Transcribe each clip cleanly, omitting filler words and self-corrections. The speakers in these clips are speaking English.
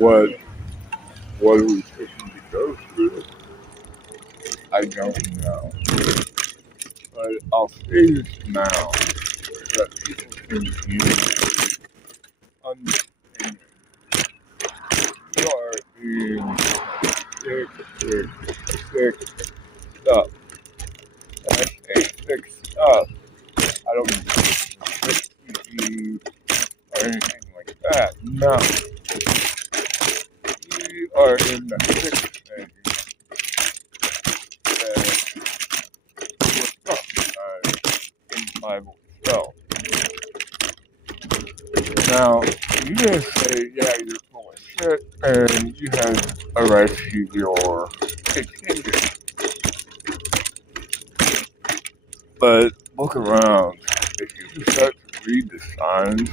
What are we fixing to go through? I don't know. But I'll say this now so that people can easily understand. We are being fixed up. And I say fixed up. I don't mean fixed TV or anything like that. No. We are in the fixed phase that was prophesied in the Bible itself. Now, you may say, yeah, you're full of shit, and you have a right to your opinion. But look around. If you start to read the signs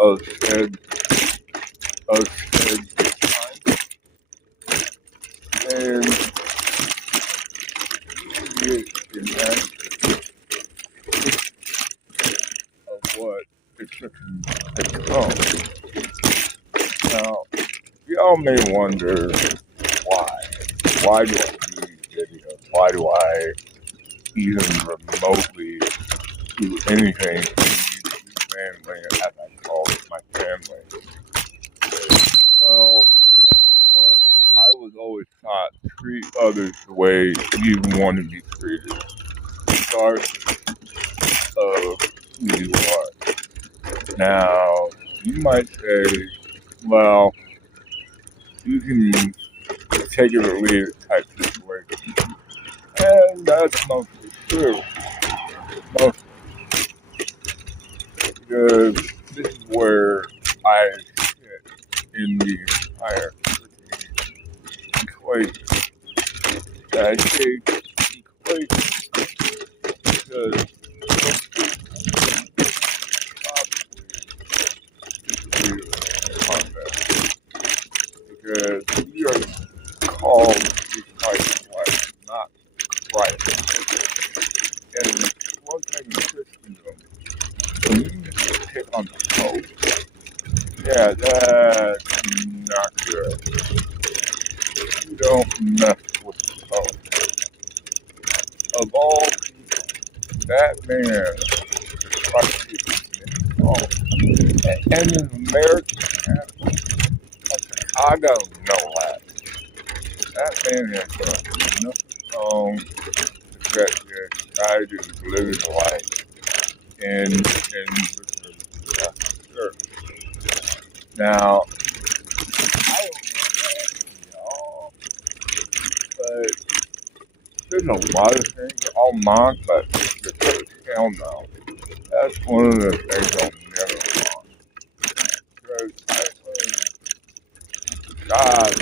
of said signs, then you get an answer of what it's looking to become. Now, y'all may wonder why. Why do I do these videos? Why do I even remotely do anything to use family as I call my family? Well, number one, I was always taught to treat others the way you want to be treated, regardless of who you are. Now, you might say, well, you can take it or leave it type situation. And that's mostly true. Mostly. Because this is where I sit in the entire equation. And I say equation because most people probably disagree on that. Because we are called to be Christ-like, not Christ. And one thing in Christendom, when you pick on the Pope, yeah, that's not good. You don't mess with the Pope. Of all people, that man is Christ Jesus. Oh, and an American Catholic, I don't know that. That man has done nothing wrong except just try to live his life in the Catholic Church. Now, I don't know y'all, but there's a lot of things I'll mock, but the church, hell no. That's one of the things I'll never mock. Because I think God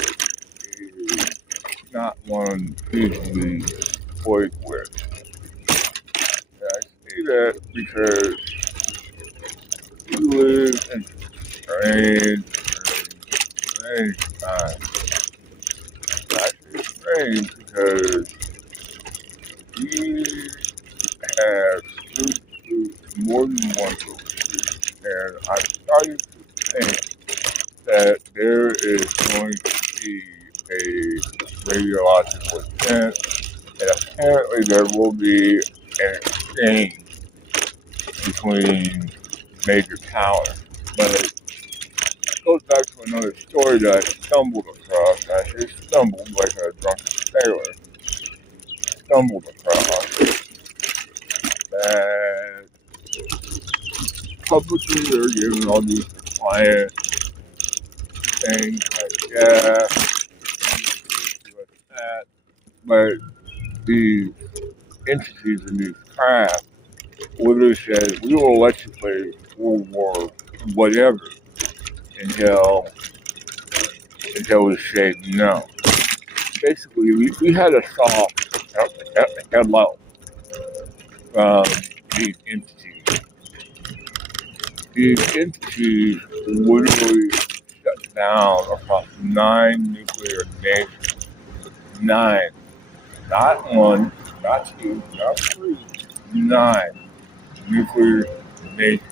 is not one easily toyed with. And I say that because we live in strange times. I say strange because we have screwed through more than one little street, and I'm starting to think that there is going to be a radiological event, and apparently there will be an exchange between major powers. But it goes back to another story that I stumbled across. I say stumbled like a drunken sailor. Stumbled across that publicly they're giving all these compliant things like, yeah, that, but these entities in these crafts literally said, we will let you play World War whatever until we say no. Basically, we had a soft hello from these entities. These entities literally shut down across 9 nuclear nations. 9. Not 1, not 2, not 3. 9 nuclear nations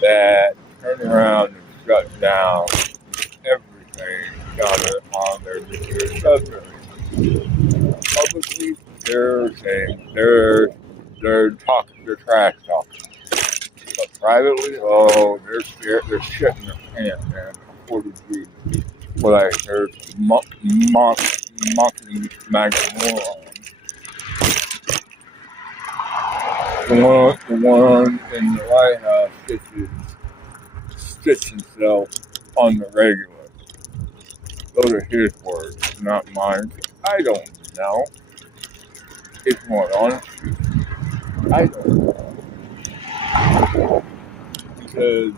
that turned around and shut down everything, got it on their especially publicly, they're saying they're trash talking. But privately, oh, they're scared, they're shitting their pants, man. For the Jews. But like, there's mocking MAGA morons. The one in the White House stitches himself on the regular. Those are his words, not mine. I don't know. If you want honesty, I don't know. Because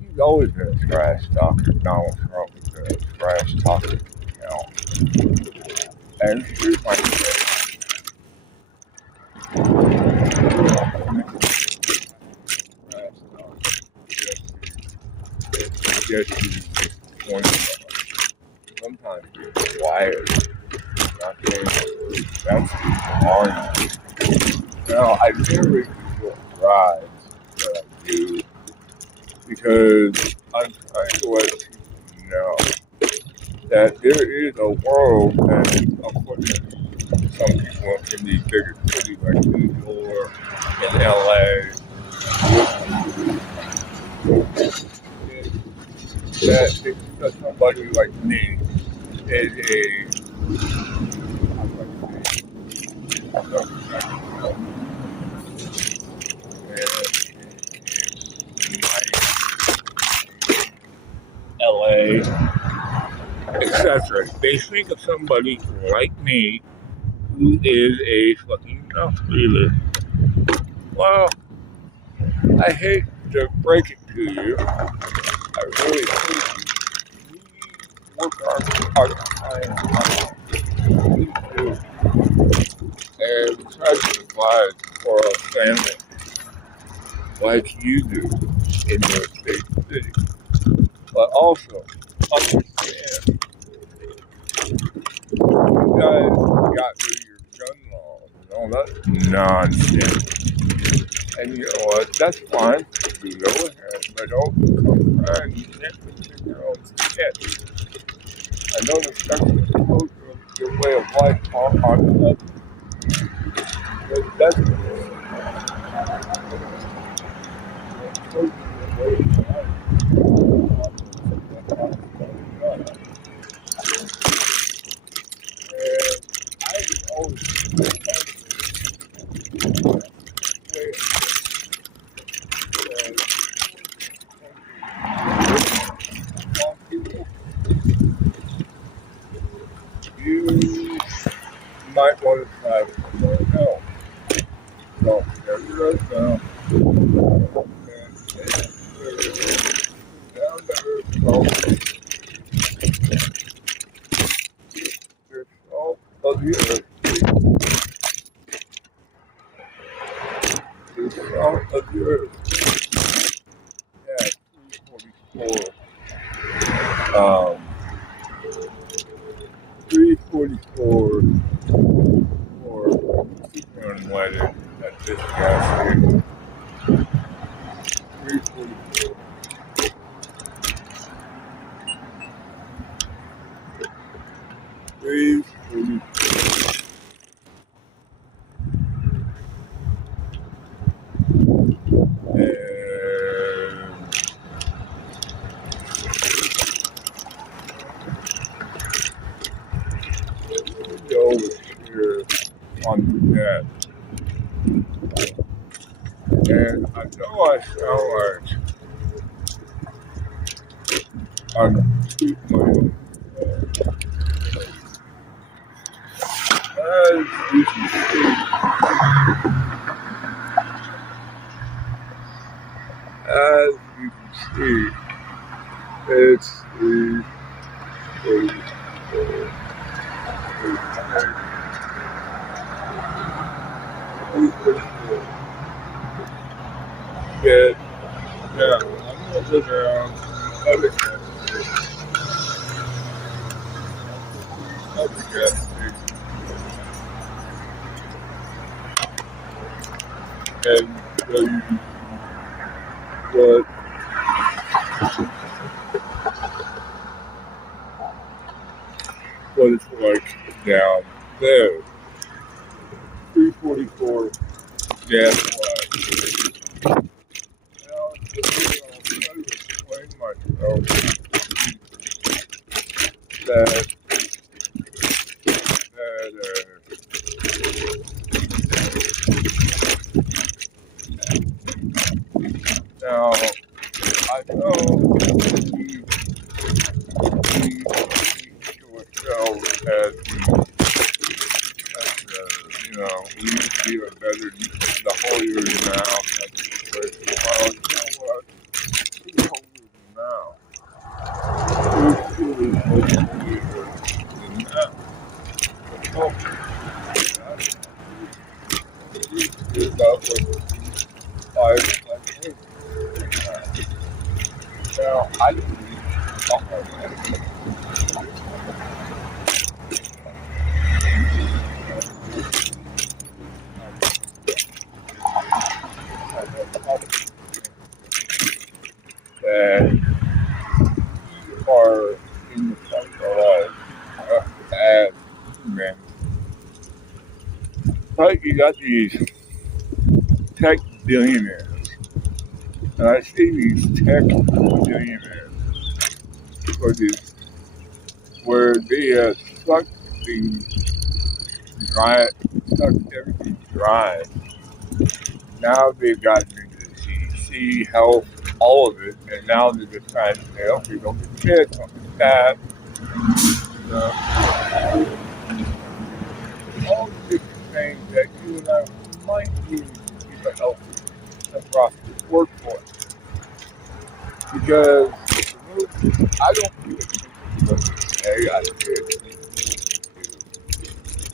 he's always been a trash talker. Donald Trump has been a trash talker. You know. And here's my thing. Just to point out. Sometimes it's quiet. Not saying that's hard. Now, I very feel rides that I do because I'm trying to let people know that there is a world and according to some people in these bigger cities like New York and LA, that somebody like me is LA, etc. They think of somebody like me who is a fucking mouth breather. Well, I hate to break it to you. I really do. We work our time. We do. And we try to provide for our family like you do in your state city. But also, understand, you guys got rid of your gun laws and all that nonsense. And you know what? That's fine. You go ahead, but don't come crying. You can't take your own shit. I know the structure of your way of life on others. But that's your way of life. And I was always you might want to try somewhere else. So there's your down. Down to earth. So there's salt of the earth. There's salt of the earth. Yeah, 344. 344 for super unleaded at this gas station. 344. Please, please. And go here on the net. And I know I sound like I'm speaking my own. As you can see, it's the 34. Good. Yeah, I'm gonna look around other gas stations. Other gas stations. And so you what it's like down there. 344 gas line. Now, I'll try to explain myself that now I know we show ourselves we need to be a better the holier than now type of situation. Well, you know what? Who's holier than now? Who's truly holier than now? Well, it's about what 5 now, I didn't talk about that. That you are in the front of our life as men. But you got these tech billionaires, and I see these tech billionaires where they have sucked things dry, sucked everything dry. Now they've gotten into the CDC, health, all of it, and now they're just trying to say, okay, don't get sick, don't get fat, all the different things that you and I might use to keep a healthy and prosperous workforce. Because I don't feel what they say, I did.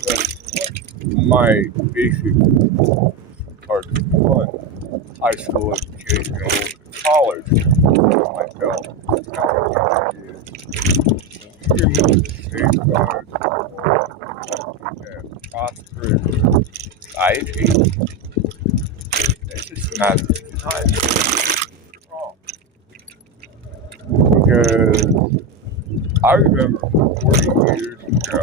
But my basic part of one, high school education over to college, myself, you're going to safeguard and prosperous society. It's just not the time. Wrong. Because I remember 40 years ago,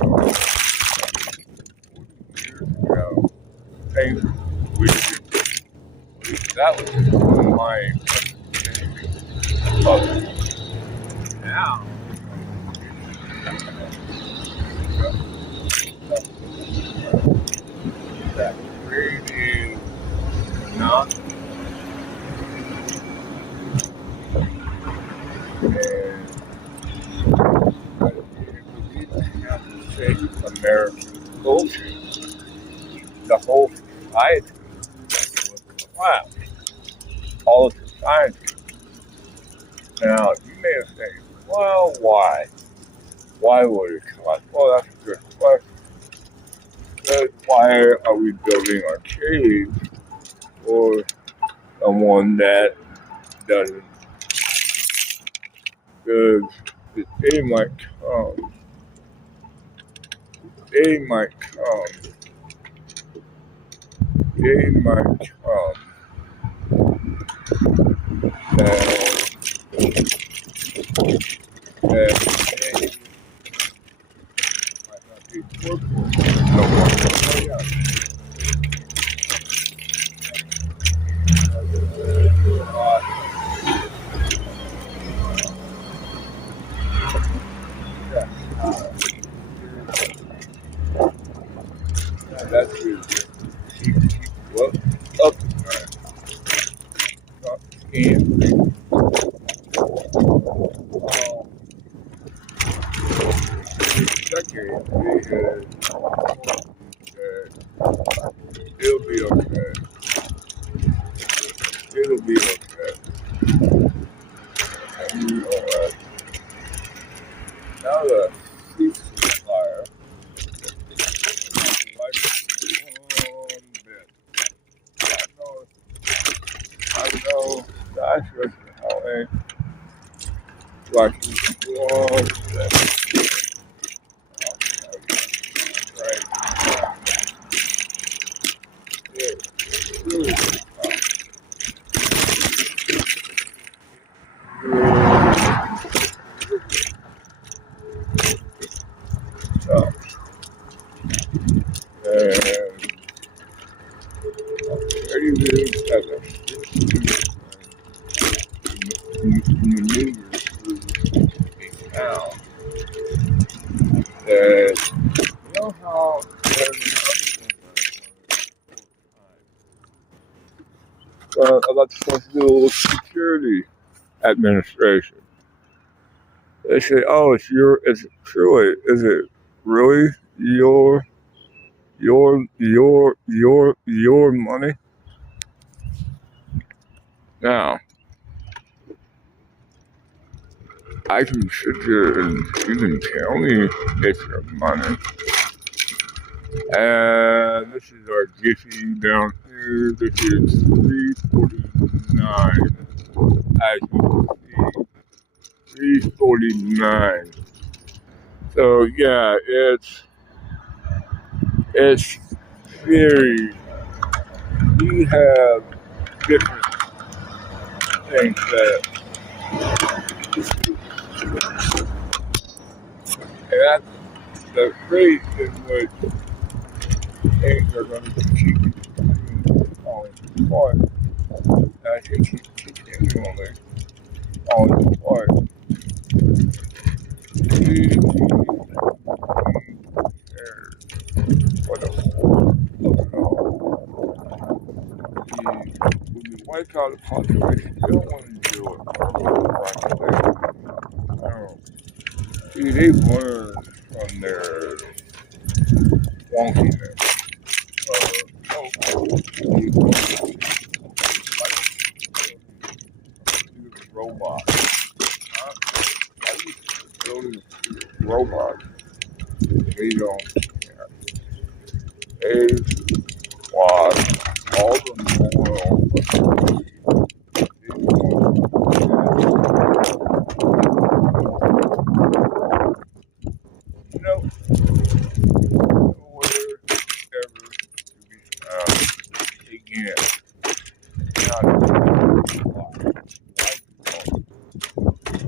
things that was my understanding. Now, that really not, and we have to say American culture, the whole society was collapsed. All of society. Now, you may have said, well, why? Why would it collapse? Well, that's a good question. But why are we building arcades for someone that doesn't? Because they might come, they might come, they might come that, they might not be workforce. No, yeah. That's it. Keep up and decade because it'll be okay. It'll be okay. It'll be alright. Now the ceasefire, like one bit. I know, that's just how I like one bit. Right. It's really live as a maneuver through a town that, you know how there's another thing that I want to about the Social Security Administration. They say, "Oh, it's truly, is it really your money?" Now, I can sit there and you can tell me it's your money. And this is our Jiffy down here. This is 349. As you can see, 349. So yeah, it's very. We have different things that, and that's the rate in which things are going to keep falling apart. I can keep continually falling apart. We care for the whole of it all. When you wipe out a population, you don't want to do it right away. No. See, they've learned from their wonkiness. Robots. I used to build robots. They don't care. They wash all the oil. You know, nowhere ever to be found again.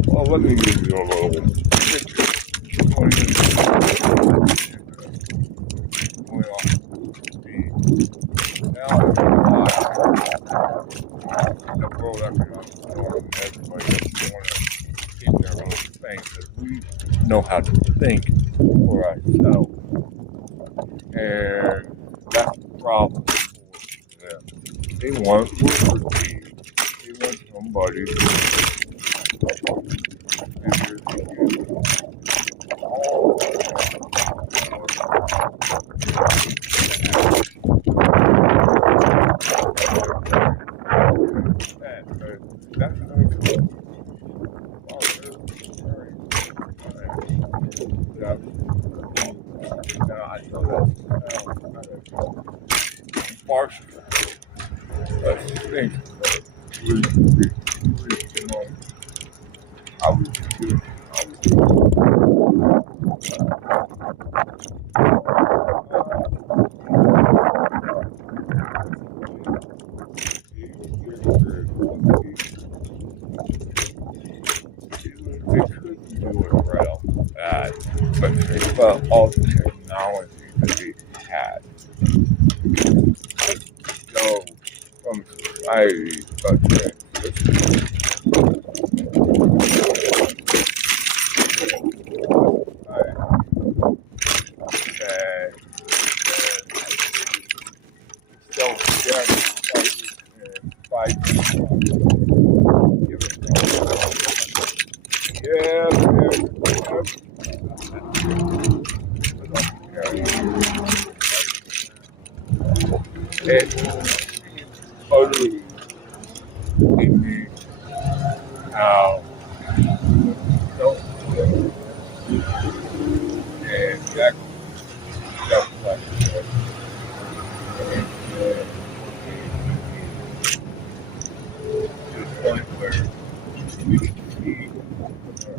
Well, let me give you a little picture. Going off the now the world economic forum, everybody want to keep their own thing because we know how to think for ourselves, and that's the problem for them. They want liberty. They want somebody to figure all that's going to come. I know that's partial. I think I was doing they couldn't do it right off the bat, but they felt all the technology that they had. So, from society, but self-death and fight. It utterly hit me how self-death and that self-sacrifice to the point where we can see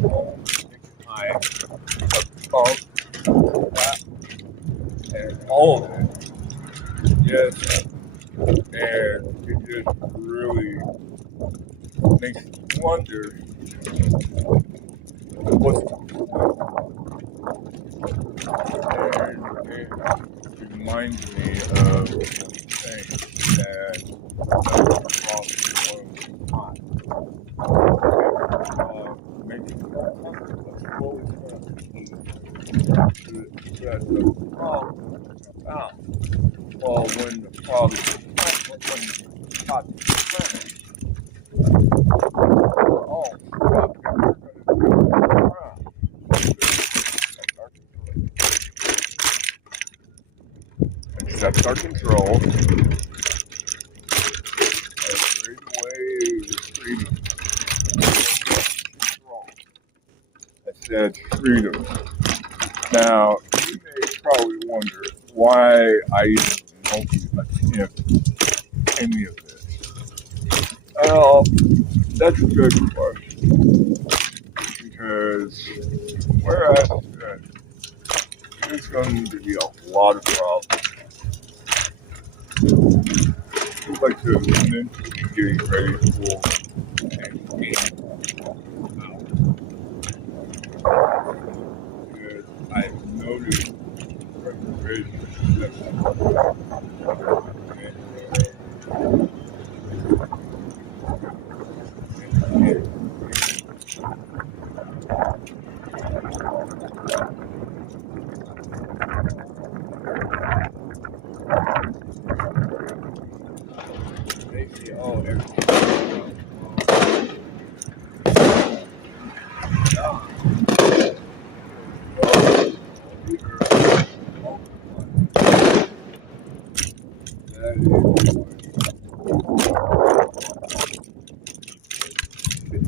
our own time of pump and all of it. Yes, and it just really makes you wonder what's and it reminds me of saying and makes it more comfortable. That's always going to be the problem about. Well, when the frog is caught in the planet, oh, stop it, we're going to do it. Accept our control. Trade away freedom. I said freedom. Now, you may probably wonder why I even attempt any of this. Well, that's a good question. Because where I said, there's going to be a lot of problems. It's like the mentally getting ready for a game. Because I've noticed preparation that they say, oh, everything.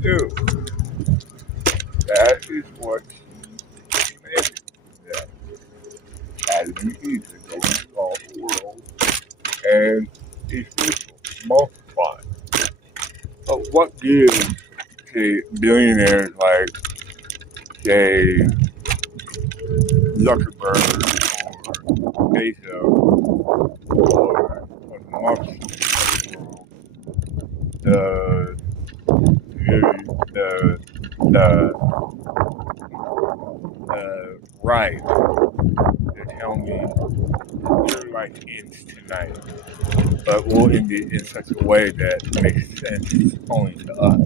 Do. That is what commanded that Adam and Eve to go into all the world and be fruitful, multiply. But what gives, say, billionaires like, say, Zuckerberg or Bezos or Musk the right to tell me your life ends tonight, but we'll end it in such a way that makes sense only to us.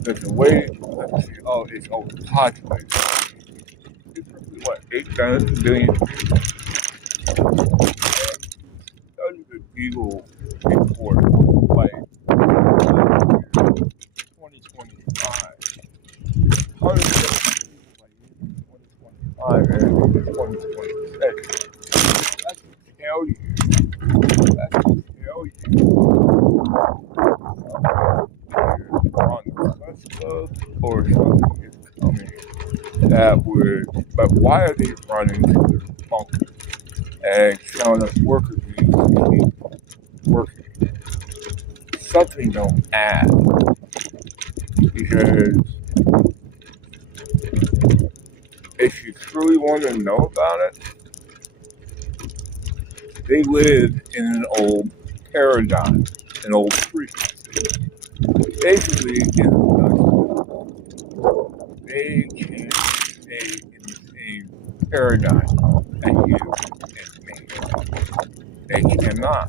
There's a way that say, oh, it's overpopulated. It's roughly what, 8 billion people? Study the Google report, like 2025. Hundreds of people like 2025 and 2026. That can tell you. That can tell you. You're on the cusp of, or something is coming that would. But why are they running to their bunkers and telling us workers need to keep working? Something don't add, because if you truly want to know about it, they live in an old paradigm, an old frequency. Basically, in a nutshell, they can't stay in the same paradigm as you and me. They cannot.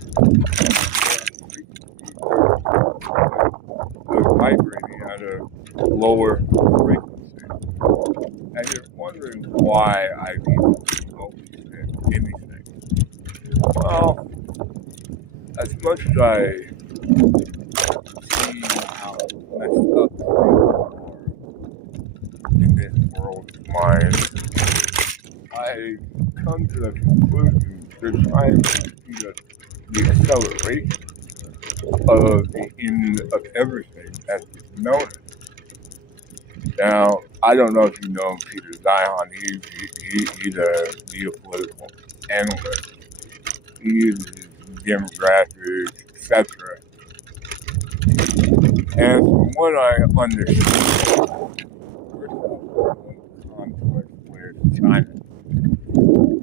They're vibrating at a lower frequency. And you're wondering why I even focus in anything. Well, as much as I see how messed up things are in this world of mine, I come to the conclusion they're trying to see the acceleration of the end of everything as we know it. Now, I don't know if you know Peter Zion. He's a geopolitical analyst. He uses demographics, etc. And from what I understand, we're still in conflict with China.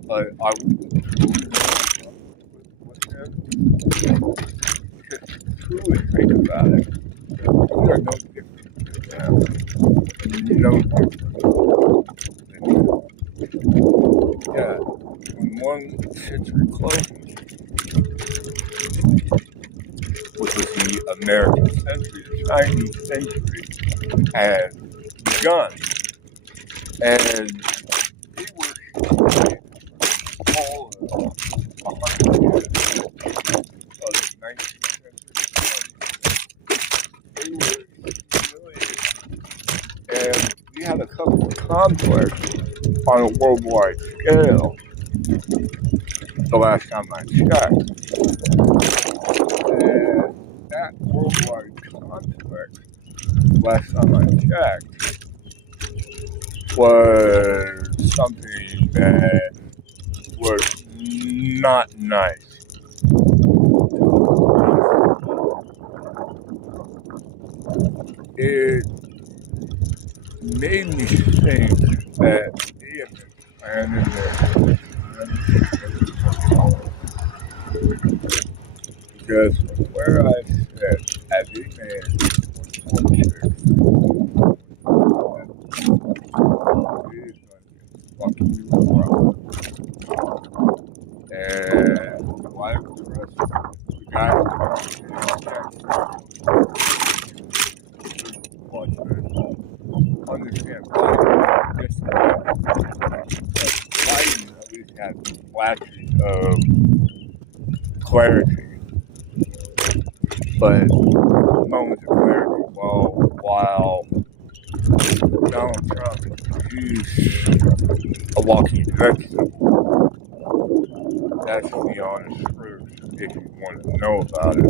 But I wouldn't totally with him, because if you truly think about it, we are no different than them. No different than them. Yeah, when one century closes, American century, the Chinese century, has begun. And they were all of 100 years of the 19th century. They were humiliated. And we had a couple of conflicts on a worldwide scale the last time I checked. And that worldwide conflict, last time I checked, was something that was not nice. It made me think that they have been planning this because from where I sit as a man, and why the guy understand why this Biden at least has flashes of clarity, but moments of clarity while Donald Trump is a walking vegetable. That's the honest truth if you want to know about it.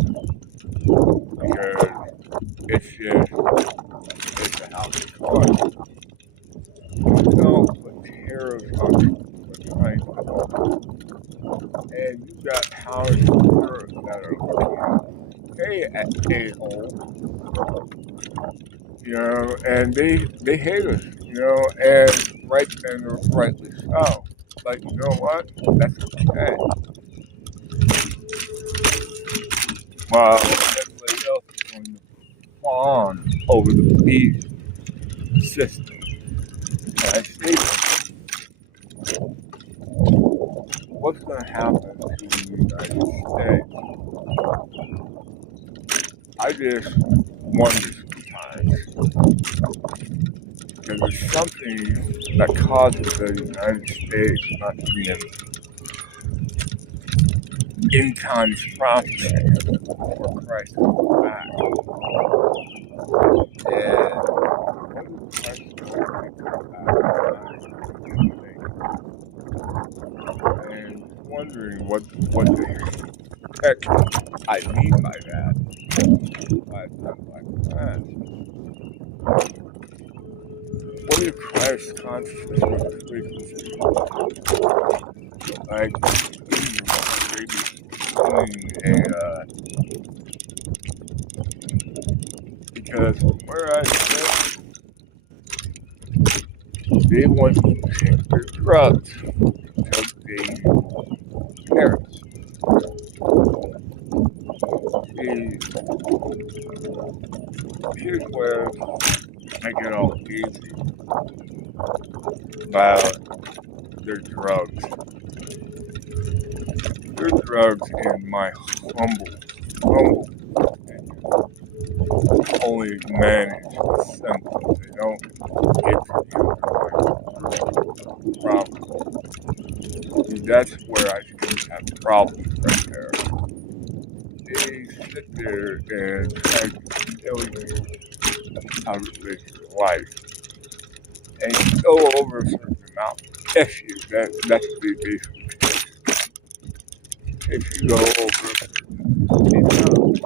Because it's a house of cards. You know what terrorists are trying to do. And you've got powers of the earth that are looking at, hey, a-hole, you know, and they hate us, you know, and rightly so. But you know what? That's okay. While everybody else is going to fawn over the beast system. And I think what's going to happen to the United States, I just wonder sometimes. Because there's something that causes the United States not to be in times prophecy before Christ comes back. And wondering what the heck I mean by that. What if Christ's consciousness was a frequency? Like because from where I sit, they want to take their drugs until they perish. Here's where I get all easy about their drugs. Their drugs, in my humble opinion, only manage the symptoms. They don't get to the underlying problem. That's where I do have problems right there. They sit there and try to tell you how to live your life. And you go over a certain amount of issues. That's the basic. If you go over a certain amount,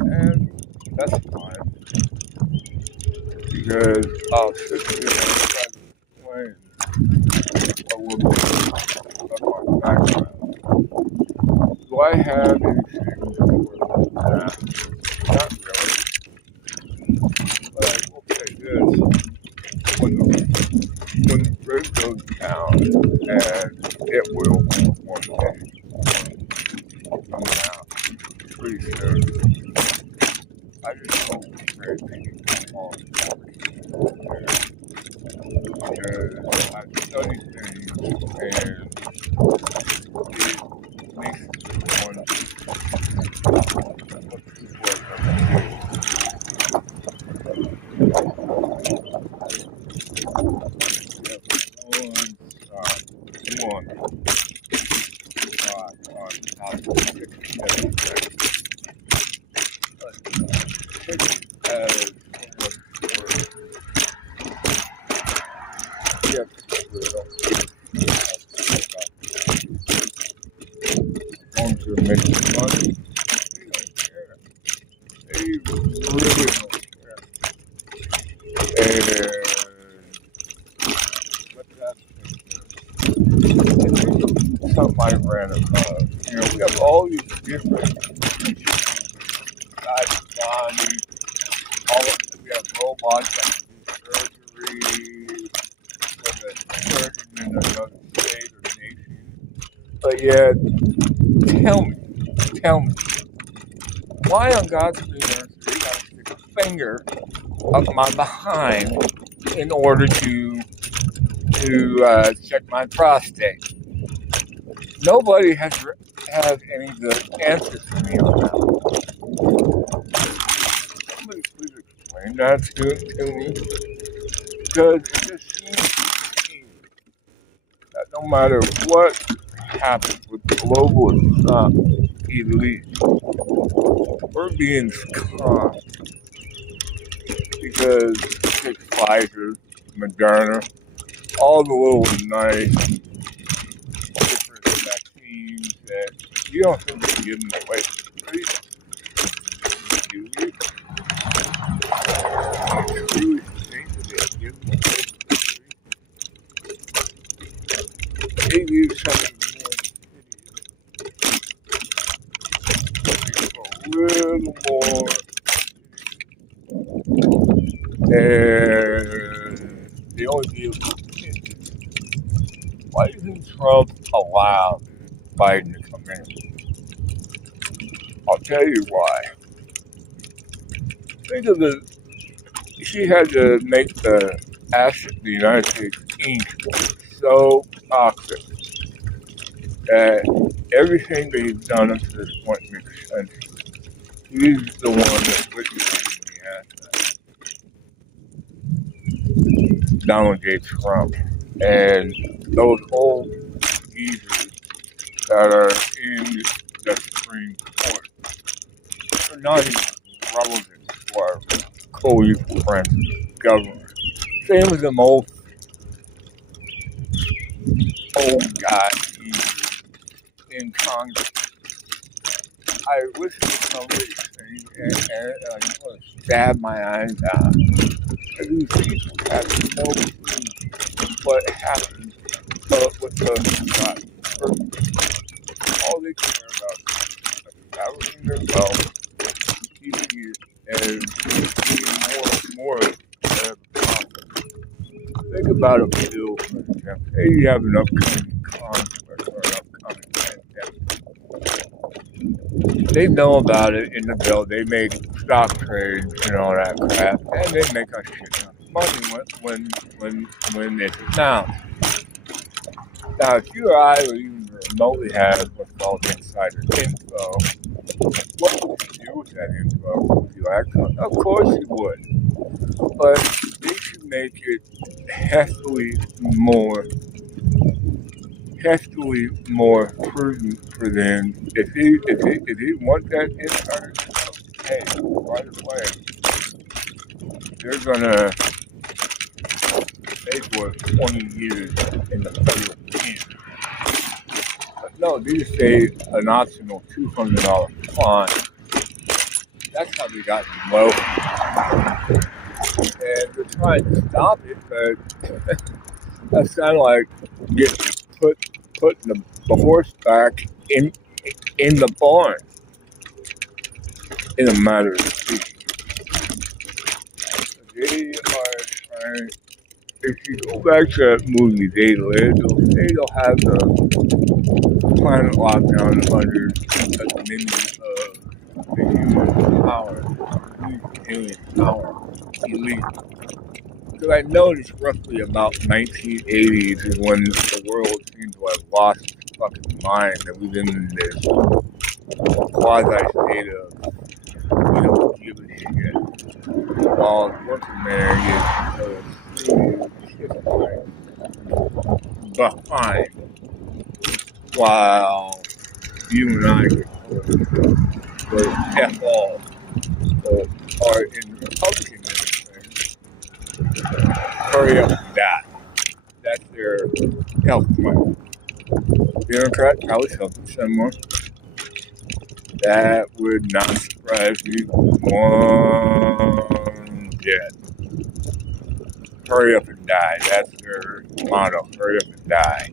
and that's fine. Because I'll sit there and try to explain a little bit of my background. Do I have anything for that? Not really. But I will say this. When the grid goes down, and it will one day come down pretty soon, I just hope it's very big on because I study things and it makes me wonder on top of 67 cents. But chicken has so much more. Yes, we don't care as long as they're making money. They don't care. They really don't care. And what's that thing? Something I ran across. We have all these different inside the body. We have robots that do surgery for the surgeon in another state or nation. But yet, tell me, why on God's green earth do you gotta stick a finger up my behind in order to check my prostate? Nobody has any good answers for me on that. Somebody please explain that to me, because it just seems to me that no matter what happens with the global elite, we're being conned because take Pfizer, Moderna, all the little nice different vaccines that you don't think they give them away for free. Do you? You truly think that they give them away for free? They use something more hideous, a little more, and they only give why isn't Trump allow Biden to come in? I'll tell you why. Think of she had to make the United States ink so toxic that everything they've done up to this point makes sense. He's the one that liquidated the asset, Donald J. Trump. And those old geezers that are in the Supreme Court are not even relevant to our co-equal friends government. Same with them old guys in Congress. I listened to somebody saying, and I just want to stab my eyes out. These people have no clue what happened with the all they care about is establishing their wealth, keeping you, and getting more of the profit. Think about a bill, for example. Say you have an upcoming conflict or an upcoming pandemic. They know about it in the bill. They make stock trades and all that crap, and they make a shit ton of money when it's announced. Now, if you or I would even remotely have what's called insider info, what would you do with that info? Would you act on? Of course you would. But they should make it heftily more prudent for them. If they want that insider info, hey, by the way, they're gonna stay for 20 years in the federal pen. But no, they just say an optional $200 fine. That's how they got low. And they're trying to stop it, but that's kind of like putting the horse back in the barn in a matter of speaking. They are trying. If you go back to that movie They Live, they'll say they'll have the planet locked down under a dominion of the human power, alien power, elite. Because I noticed roughly about 1980s is when the world seemed to have lost its fucking mind, and we've been in this quasi-state of we don't give a shit. While North America is behind. While you and I could or F all are in the Republican administration, hurry up and die. That's their health plan. Democrat, probably something similar. That would not surprise me one bit. Hurry up and die. That's their motto. Hurry up and die.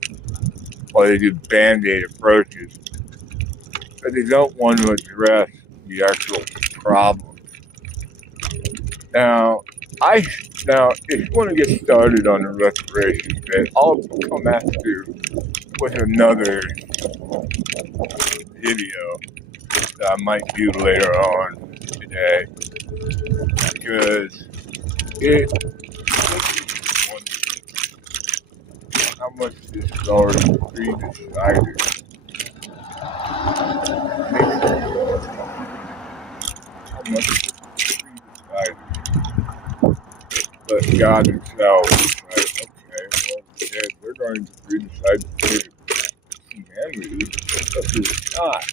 Or they do band-aid approaches. But they don't want to address the actual problem. Now, if you want to get started on the restoration bit, I'll come at you with another video that I might do later on today. Because it makes you wonder how much this is already pre-decided. How much is pre-decided. But God Himself is like, okay, well, if they're going to pre-decide to give humanity, let's do it not.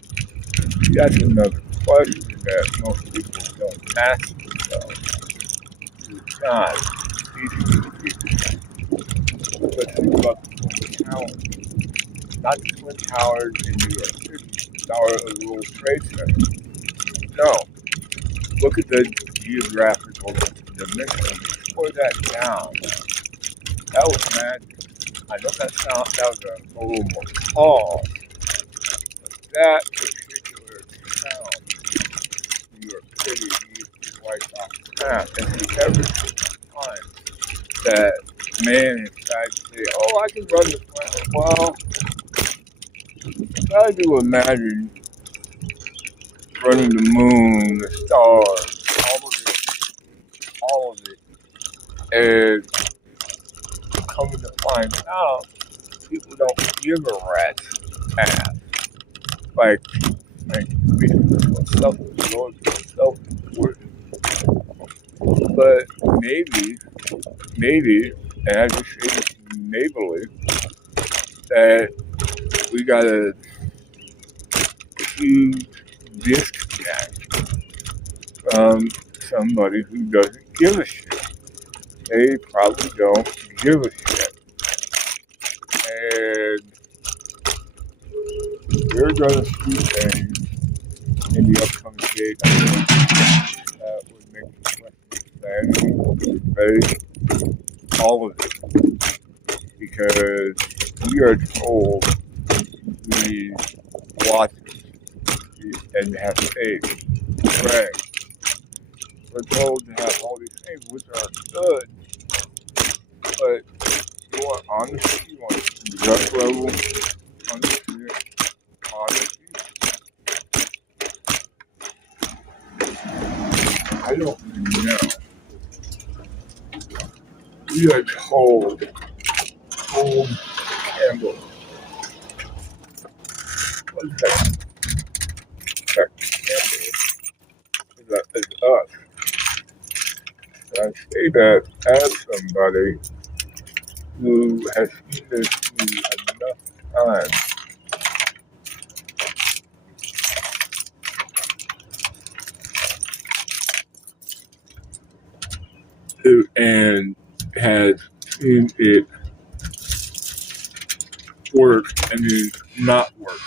That's another question that most people don't ask themselves. Is it not easy to people? Let's think about the Twin Towers. Not the Twin Towers in New York City, Tower of the World Trade Center. No. Look at the geographical dimension. Pour that down. That was magic. I know that was a little more tall, but that particular town, New York City, used to be wiped off the map. And the every time that man has tried to say, oh, I can run the planet. Well, try to imagine running the moon, the stars, all of it, and coming to find out, people don't give a rat's ass. Like self-important. But maybe, and I just say this naively, that we got a huge disconnect from somebody who doesn't give a shit. They probably don't give a shit. And we're going to see things in the upcoming days that would make me question right? All of it. Because we are told we watch and have faith, pray. We're told to have all these things which are good, but you want honesty, you want gut level honesty. I don't know. We are told Campbell. What's that? That Campbell is us. And I say that as somebody who has seen this movie enough times and has seen it work and then not work.